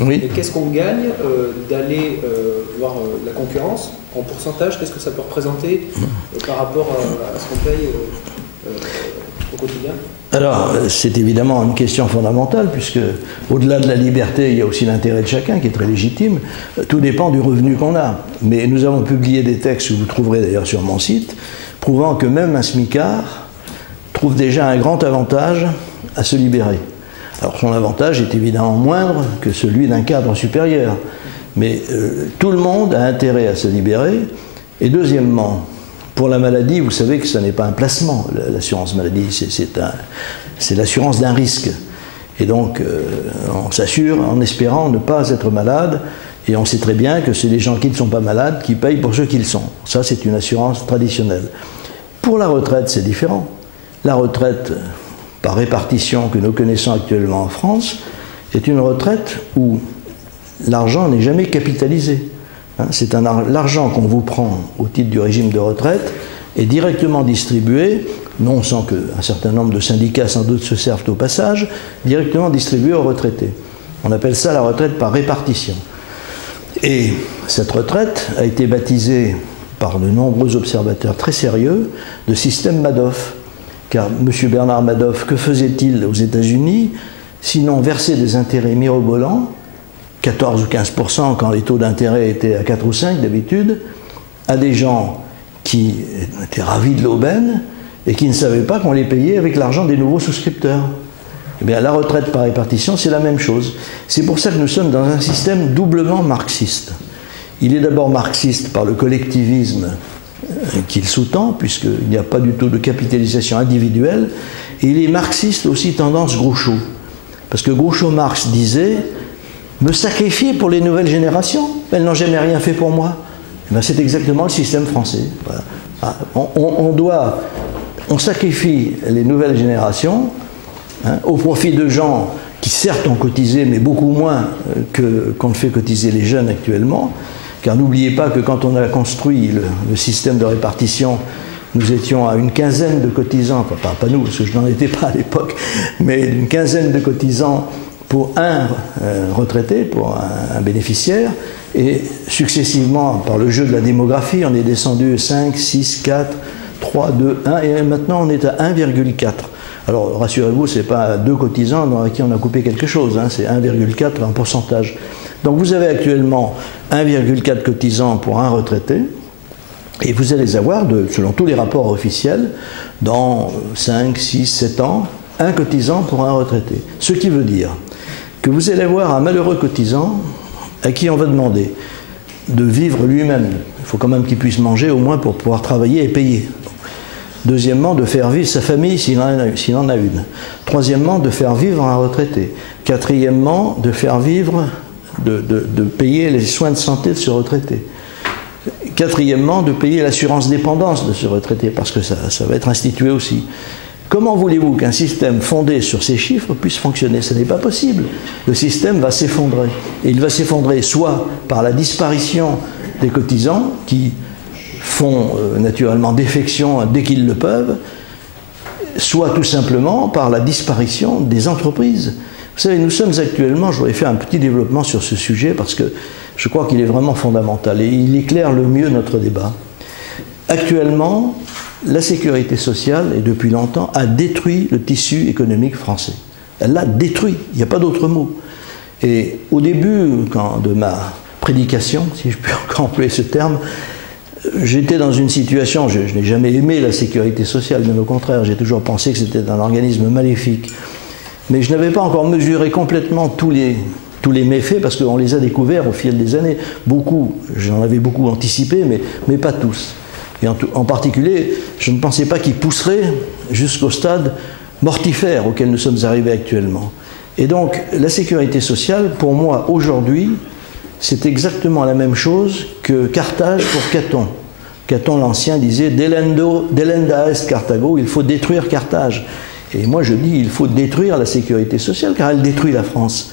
Oui. Et qu'est-ce qu'on gagne d'aller voir la concurrence en pourcentage? Qu'est-ce que ça peut représenter par rapport à ce qu'on paye au quotidien? Alors, c'est évidemment une question fondamentale, puisque au-delà de la liberté, il y a aussi l'intérêt de chacun, qui est très légitime. Tout dépend du revenu qu'on a. Mais nous avons publié des textes, que vous trouverez d'ailleurs sur mon site, prouvant que même un smicard trouve déjà un grand avantage à se libérer. Alors son avantage est évidemment moindre que celui d'un cadre supérieur. Mais tout le monde a intérêt à se libérer. Et deuxièmement, pour la maladie, vous savez que ce n'est pas un placement, l'assurance maladie, c'est l'assurance d'un risque. Et donc, on s'assure en espérant ne pas être malade, et on sait très bien que c'est les gens qui ne sont pas malades qui payent pour ceux qu'ils sont. Ça, c'est une assurance traditionnelle. Pour la retraite, c'est différent. La retraite, par répartition que nous connaissons actuellement en France, est une retraite où l'argent n'est jamais capitalisé. C'est l'argent qu'on vous prend au titre du régime de retraite est directement distribué, non sans qu'un certain nombre de syndicats sans doute se servent au passage, directement distribué aux retraités. On appelle ça la retraite par répartition. Et cette retraite a été baptisée par de nombreux observateurs très sérieux de système Madoff. Car M. Bernard Madoff, que faisait-il aux États-Unis, sinon verser des intérêts mirobolants, 14 ou 15% quand les taux d'intérêt étaient à 4 ou 5 d'habitude, à des gens qui étaient ravis de l'aubaine et qui ne savaient pas qu'on les payait avec l'argent des nouveaux souscripteurs. Eh bien, la retraite par répartition, c'est la même chose. C'est pour ça que nous sommes dans un système doublement marxiste. Il est d'abord marxiste par le collectivisme qu'il sous-tend, puisqu'il n'y a pas du tout de capitalisation individuelle, et il est marxiste aussi tendance Groucho. Parce que Groucho-Marx disait « Me sacrifier pour les nouvelles générations, elles n'ont jamais rien fait pour moi ». C'est exactement le système français. Voilà. On sacrifie les nouvelles générations au profit de gens qui certes ont cotisé, mais beaucoup moins qu'on ne fait cotiser les jeunes actuellement. Car n'oubliez pas que quand on a construit le système de répartition, nous étions à une quinzaine de cotisants, enfin pas nous, parce que je n'en étais pas à l'époque, mais une quinzaine de cotisants pour un retraité, pour un bénéficiaire, et successivement, par le jeu de la démographie, on est descendu 5, 6, 4, 3, 2, 1, et maintenant on est à 1,4. Alors rassurez-vous, ce n'est pas 2 cotisants dans qui on a coupé quelque chose, c'est 1,4 en pourcentage. Donc vous avez actuellement 1,4 cotisants pour un retraité, et vous allez avoir, selon tous les rapports officiels, dans 5, 6, 7 ans, un cotisant pour un retraité. Ce qui veut dire que vous allez avoir un malheureux cotisant à qui on va demander de vivre lui-même. Il faut quand même qu'il puisse manger au moins pour pouvoir travailler et payer. Deuxièmement, de faire vivre sa famille s'il en a une. Troisièmement, de faire vivre un retraité. Quatrièmement, de faire vivre, de payer les soins de santé de ce retraité. Quatrièmement, de payer l'assurance dépendance de ce retraité, parce que ça va être institué aussi. Comment voulez-vous qu'un système fondé sur ces chiffres puisse fonctionner? Ce n'est pas possible. Le système va s'effondrer. Et il va s'effondrer soit par la disparition des cotisants, qui font naturellement défection dès qu'ils le peuvent, soit tout simplement par la disparition des entreprises. Vous savez, nous sommes actuellement, je voudrais faire un petit développement sur ce sujet parce que je crois qu'il est vraiment fondamental et il éclaire le mieux notre débat. Actuellement, la sécurité sociale, et depuis longtemps, a détruit le tissu économique français. Elle l'a détruit, il n'y a pas d'autre mot. Et au début de ma prédication, si je peux encore employer ce terme, j'étais dans une situation, je n'ai jamais aimé la sécurité sociale, bien au contraire, j'ai toujours pensé que c'était un organisme maléfique. Mais je n'avais pas encore mesuré complètement tous les méfaits, parce qu'on les a découverts au fil des années. Beaucoup, j'en avais beaucoup anticipé, mais pas tous. Et en particulier, je ne pensais pas qu'ils pousseraient jusqu'au stade mortifère auquel nous sommes arrivés actuellement. Et donc, la sécurité sociale, pour moi, aujourd'hui, c'est exactement la même chose que Carthage pour Caton. Caton l'Ancien disait « Delenda est Carthago », il faut détruire Carthage. Et moi je dis il faut détruire la sécurité sociale, car elle détruit la France.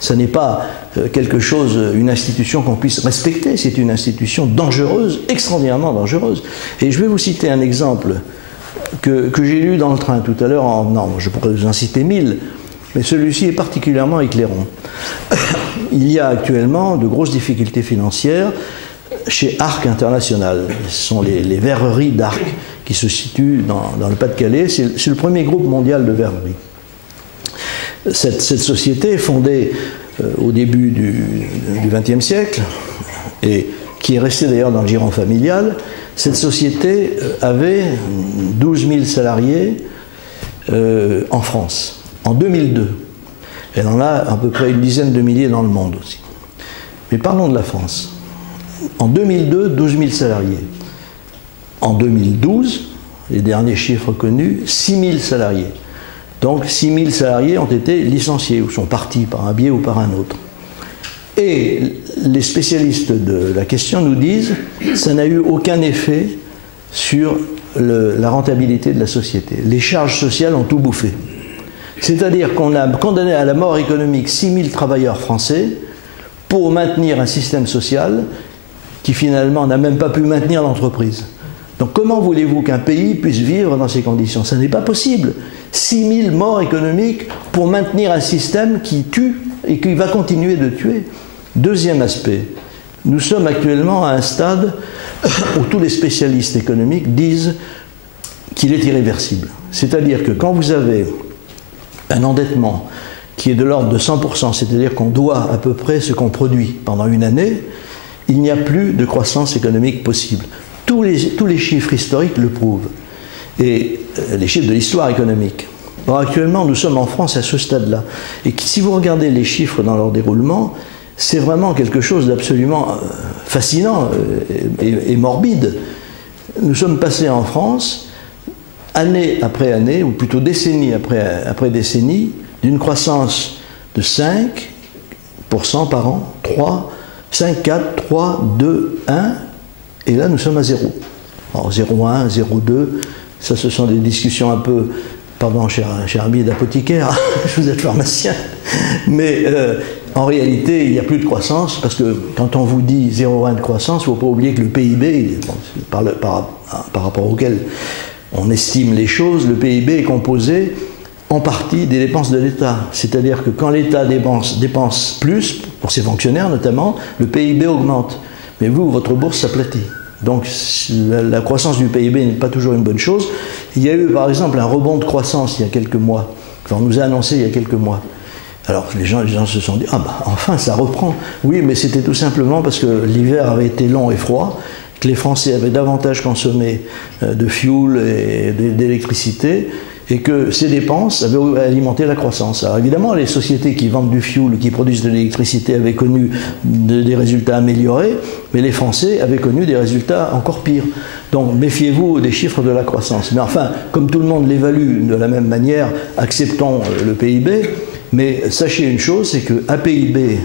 Ce n'est pas quelque chose, une institution qu'on puisse respecter, c'est une institution dangereuse, extraordinairement dangereuse. Et je vais vous citer un exemple que j'ai lu dans le train tout à l'heure, non, je pourrais vous en citer 1000. mais celui-ci est particulièrement éclairant. Il y a actuellement de grosses difficultés financières chez Arc International. Ce sont les verreries d'Arc qui se situent dans le Pas-de-Calais. C'est le premier groupe mondial de verreries. Cette société est fondée au début du XXe siècle et qui est restée d'ailleurs dans le giron familial. Cette société avait 12 000 salariés en France, en 2002. Elle en a à peu près une dizaine de milliers dans le monde aussi. Mais parlons de la France. En 2002, 12 000 salariés. En 2012, les derniers chiffres connus, 6 000 salariés. Donc 6 000 salariés ont été licenciés ou sont partis par un biais ou par un autre. Et les spécialistes de la question nous disent que ça n'a eu aucun effet sur la rentabilité de la société. Les charges sociales ont tout bouffé. C'est-à-dire qu'on a condamné à la mort économique 6 000 travailleurs français pour maintenir un système social qui finalement n'a même pas pu maintenir l'entreprise. Donc comment voulez-vous qu'un pays puisse vivre dans ces conditions? Ça n'est pas possible. 6 000 morts économiques pour maintenir un système qui tue et qui va continuer de tuer. Deuxième aspect, nous sommes actuellement à un stade où tous les spécialistes économiques disent qu'il est irréversible. C'est-à-dire que quand vous avez un endettement qui est de l'ordre de 100%, c'est-à-dire qu'on doit à peu près ce qu'on produit pendant une année, il n'y a plus de croissance économique possible. Tous les chiffres historiques le prouvent. Et les chiffres de l'histoire économique. Bon, actuellement, nous sommes en France à ce stade-là. Et si vous regardez les chiffres dans leur déroulement, c'est vraiment quelque chose d'absolument fascinant et morbide. Nous sommes passés en France, année après année, ou plutôt décennie après décennie, d'une croissance de 5% par an, 3, 5, 4, 3, 2, 1, et là nous sommes à 0. Alors 0,1, 0,2, ça ce sont des discussions un peu, pardon cher ami d'apothicaire, vous êtes pharmacien, mais en réalité il n'y a plus de croissance, parce que quand on vous dit 0,1 de croissance, il ne faut pas oublier que le PIB, par rapport auquel on estime les choses, le PIB est composé en partie des dépenses de l'État. C'est-à-dire que quand l'État dépense plus, pour ses fonctionnaires notamment, le PIB augmente. Mais vous, votre bourse s'aplatit. Donc la croissance du PIB n'est pas toujours une bonne chose. Il y a eu par exemple un rebond de croissance il y a quelques mois. Enfin, on nous a annoncé il y a quelques mois. Alors les gens se sont dit, ah bah enfin ça reprend. Oui, mais c'était tout simplement parce que l'hiver avait été long et froid, que les Français avaient davantage consommé de fuel et d'électricité, et que ces dépenses avaient alimenté la croissance. Alors évidemment, les sociétés qui vendent du fuel, qui produisent de l'électricité, avaient connu des résultats améliorés, mais les Français avaient connu des résultats encore pires. Donc méfiez-vous des chiffres de la croissance. Mais enfin, comme tout le monde l'évalue de la même manière, acceptons le PIB, mais sachez une chose, c'est qu'un PIB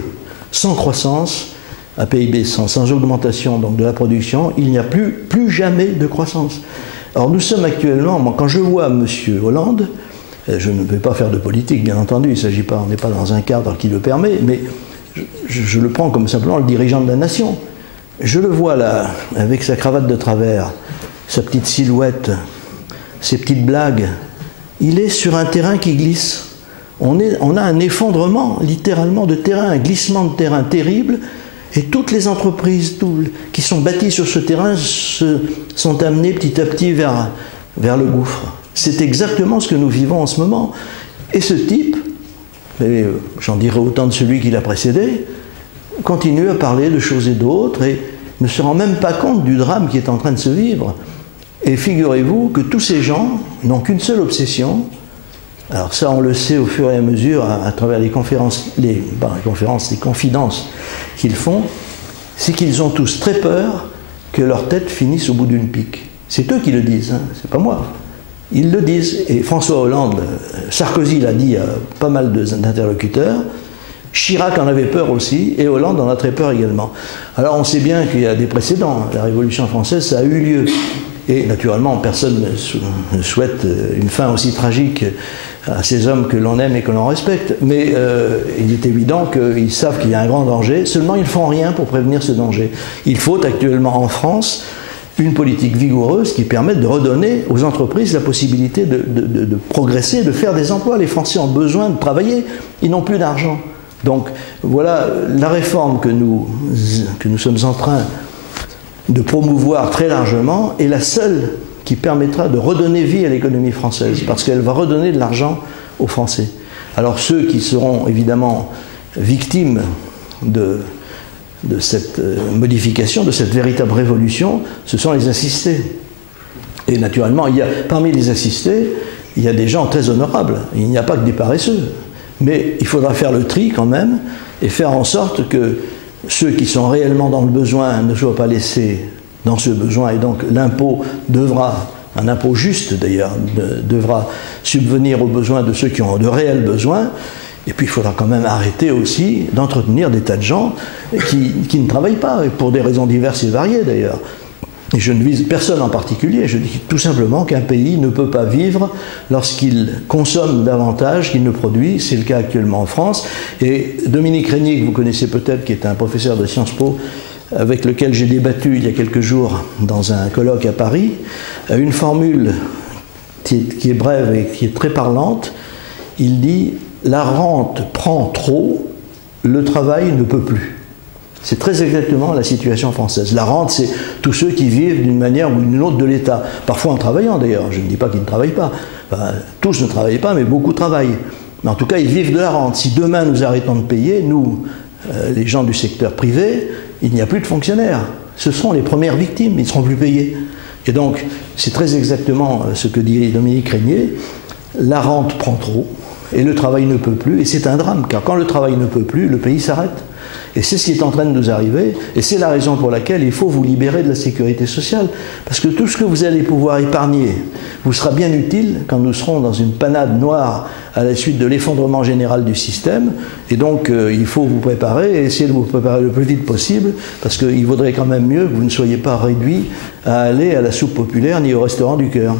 sans croissance, un PIB sans augmentation donc de la production, il n'y a plus jamais de croissance. Alors nous sommes actuellement, quand je vois M. Hollande, je ne vais pas faire de politique bien entendu, il s'agit pas, on n'est pas dans un cadre qui le permet, mais je le prends comme simplement le dirigeant de la nation. Je le vois là, avec sa cravate de travers, sa petite silhouette, ses petites blagues, il est sur un terrain qui glisse. On a un effondrement littéralement de terrain, un glissement de terrain terrible. Et toutes les entreprises qui sont bâties sur ce terrain sont amenées petit à petit vers le gouffre. C'est exactement ce que nous vivons en ce moment. Et ce type, j'en dirais autant de celui qui l'a précédé, continue à parler de choses et d'autres et ne se rend même pas compte du drame qui est en train de se vivre. Et figurez-vous que tous ces gens n'ont qu'une seule obsession. Alors ça, on le sait au fur et à mesure à travers les confidences qu'ils font, c'est qu'ils ont tous très peur que leur tête finisse au bout d'une pique. C'est eux qui le disent, hein, c'est pas moi. Ils le disent. Et François Hollande, Sarkozy l'a dit à pas mal d'interlocuteurs, Chirac en avait peur aussi, et Hollande en a très peur également. Alors on sait bien qu'il y a des précédents. La Révolution française, ça a eu lieu. Et naturellement, personne ne souhaite une fin aussi tragique à ces hommes que l'on aime et que l'on respecte. Mais il est évident qu'ils savent qu'il y a un grand danger, seulement ils ne font rien pour prévenir ce danger. Il faut actuellement en France une politique vigoureuse qui permette de redonner aux entreprises la possibilité de progresser, de faire des emplois. Les Français ont besoin de travailler, ils n'ont plus d'argent. Donc voilà, la réforme que nous sommes en train de promouvoir très largement est la seule qui permettra de redonner vie à l'économie française, parce qu'elle va redonner de l'argent aux Français. Alors ceux qui seront évidemment victimes de cette modification, de cette véritable révolution, ce sont les assistés. Et naturellement, parmi les assistés, il y a des gens très honorables. Il n'y a pas que des paresseux. Mais il faudra faire le tri quand même et faire en sorte que ceux qui sont réellement dans le besoin ne soient pas laissés dans ce besoin. Et donc l'impôt devra, un impôt juste d'ailleurs, devra subvenir aux besoins de ceux qui ont de réels besoins. Et puis il faudra quand même arrêter aussi d'entretenir des tas de gens qui ne travaillent pas, et pour des raisons diverses et variées d'ailleurs. Et je ne vise personne en particulier, je dis tout simplement qu'un pays ne peut pas vivre lorsqu'il consomme davantage qu'il ne produit. C'est le cas actuellement en France. Et Dominique Régnier, que vous connaissez peut-être, qui est un professeur de Sciences Po, avec lequel j'ai débattu il y a quelques jours dans un colloque à Paris, a une formule qui est brève et qui est très parlante. Il dit « La rente prend trop, le travail ne peut plus ». C'est très exactement la situation française. La rente, c'est tous ceux qui vivent d'une manière ou d'une autre de l'État. Parfois en travaillant d'ailleurs, je ne dis pas qu'ils ne travaillent pas. Enfin, tous ne travaillent pas, mais beaucoup travaillent. Mais en tout cas, ils vivent de la rente. Si demain nous arrêtons de payer, nous, les gens du secteur privé, il n'y a plus de fonctionnaires. Ce seront les premières victimes, ils ne seront plus payés. Et donc, c'est très exactement ce que dit Dominique Régnier. La rente prend trop et le travail ne peut plus. Et c'est un drame, car quand le travail ne peut plus, le pays s'arrête. Et c'est ce qui est en train de nous arriver, et c'est la raison pour laquelle il faut vous libérer de la sécurité sociale, parce que tout ce que vous allez pouvoir épargner vous sera bien utile quand nous serons dans une panade noire à la suite de l'effondrement général du système, et donc il faut vous préparer, et essayer de vous préparer le plus vite possible, parce qu'il vaudrait quand même mieux que vous ne soyez pas réduits à aller à la soupe populaire ni au restaurant du cœur.